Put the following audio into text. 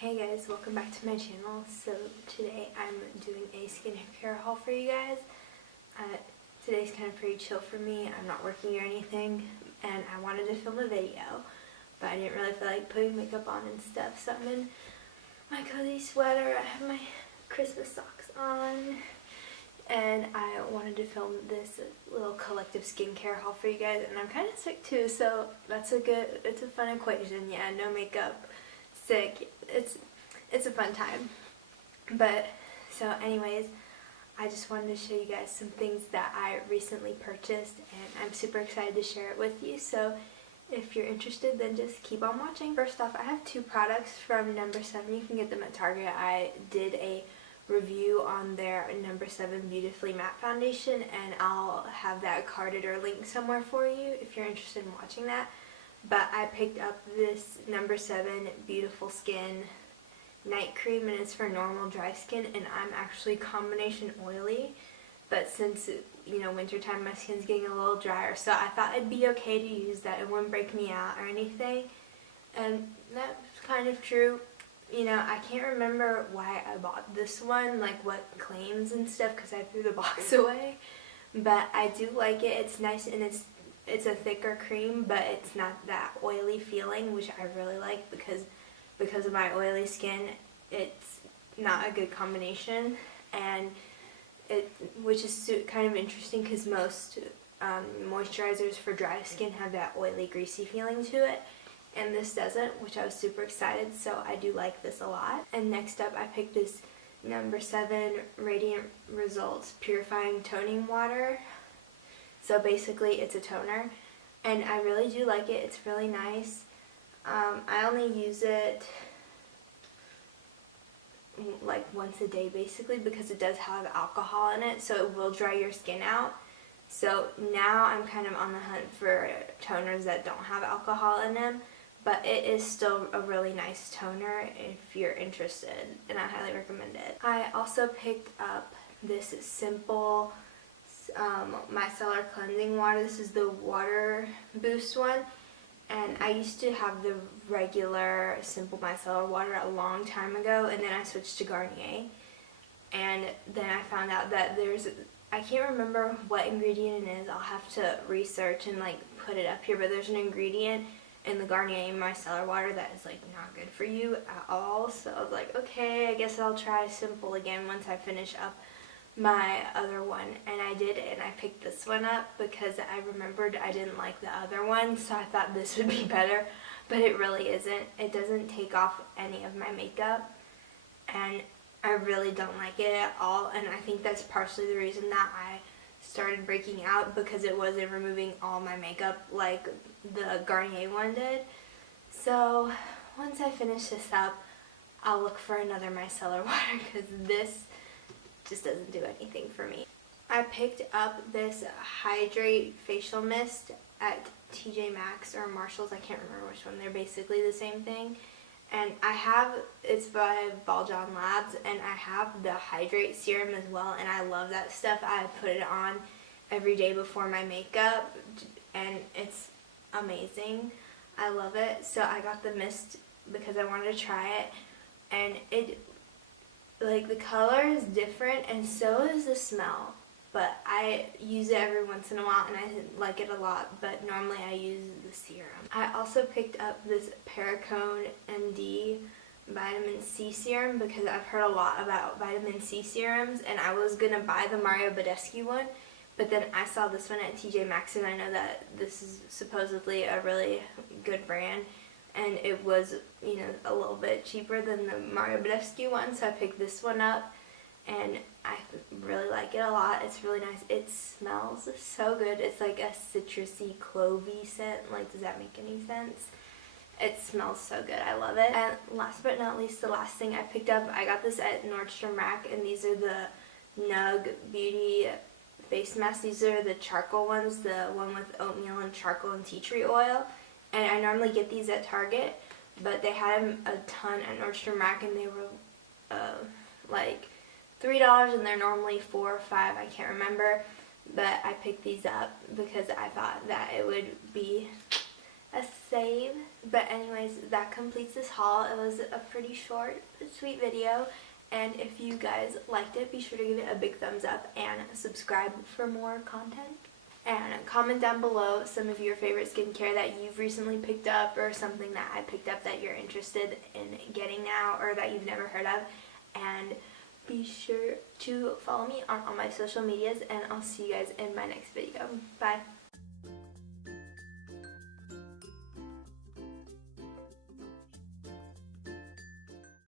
Hey guys, welcome back to my channel. So today I'm doing a skincare haul for you guys. Today's kind of pretty chill for me. I'm not working or anything, and I wanted to film a video, but I didn't really feel like putting makeup on and stuff, so I'm in my cozy sweater. I have my Christmas socks on, and I wanted to film this little collective skincare haul for you guys, and I'm kind of sick too, so it's a fun equation. Yeah, no makeup, sick, it's a fun time. But so anyways, I just wanted to show you guys some things that I recently purchased, and I'm super excited to share it with you. So if you're interested, then just keep on watching. First off, I have two products from No7. You can get them at Target. I did a review on their No7 Beautifully Matte Foundation, and I'll have that carded or linked somewhere for you if you're interested in watching that. But I picked up this No7 Beautiful Skin night cream, and it's for normal dry skin, and I'm actually combination oily, but since wintertime, my skin's getting a little drier, so I thought it'd be okay to use that. It wouldn't break me out or anything, and that's kind of true. I can't remember why I bought this one, like what claims and stuff, because I threw the box away, but I do like it. It's nice, and it's a thicker cream, but it's not that oily feeling, which I really like because of my oily skin. It's not a good combination, and which is kind of interesting because most moisturizers for dry skin have that oily, greasy feeling to it, and this doesn't, which I was super excited, so I do like this a lot. And next up, I picked this No7 Radiant Results Purifying Toning Water. So basically it's a toner, and I really do like it. It's really nice. I only use it like once a day basically, because it does have alcohol in it, so it will dry your skin out. So now I'm kind of on the hunt for toners that don't have alcohol in them, but it is still a really nice toner if you're interested, and I highly recommend it. I also picked up this simple micellar cleansing water. This is the water boost one, and I used to have the regular simple micellar water a long time ago, and then I switched to Garnier, and then I found out that I can't remember what ingredient it is. I'll have to research and put it up here, but there's an ingredient in the Garnier micellar water that is not good for you at all. So I was like, okay, I guess I'll try simple again once I finish up my other one, and I did, and I picked this one up because I remembered I didn't like the other one, so I thought this would be better, but it really isn't. It doesn't take off any of my makeup, and I really don't like it at all, and I think that's partially the reason that I started breaking out, because it wasn't removing all my makeup like the Garnier one did. So once I finish this up, I'll look for another micellar water, because this just doesn't do anything for me. I picked up this Hydrate facial mist at TJ Maxx or Marshall's. I can't remember which one. They're basically the same thing. And it's by Baljan Labs, and I have the Hydrate serum as well, and I love that stuff. I put it on every day before my makeup, and it's amazing. I love it. So I got the mist because I wanted to try it, and the color is different, and so is the smell, but I use it every once in a while, and I like it a lot, but normally I use the serum. I also picked up this Perricone MD vitamin C serum because I've heard a lot about vitamin C serums, and I was going to buy the Mario Badescu one, but then I saw this one at TJ Maxx, and I know that this is supposedly a really good brand, and it was, a little bit cheaper than the Mario Badescu one, so I picked this one up, and I really like it a lot. It's really nice. It smells so good. It's like a citrusy, clovey scent. Does that make any sense? It smells so good. I love it. And last but not least, the last thing I picked up, I got this at Nordstrom Rack, and these are the Nug Beauty face masks. These are the charcoal ones, the one with oatmeal and charcoal and tea tree oil. And I normally get these at Target, but they had them a ton at Nordstrom Rack, and they were $3, and they're normally $4 or $5, I can't remember. But I picked these up because I thought that it would be a save. But anyways, that completes this haul. It was a pretty short, sweet video. And if you guys liked it, be sure to give it a big thumbs up and subscribe for more content. And comment down below some of your favorite skincare that you've recently picked up, or something that I picked up that you're interested in getting now or that you've never heard of. And be sure to follow me on all my social medias, and I'll see you guys in my next video. Bye.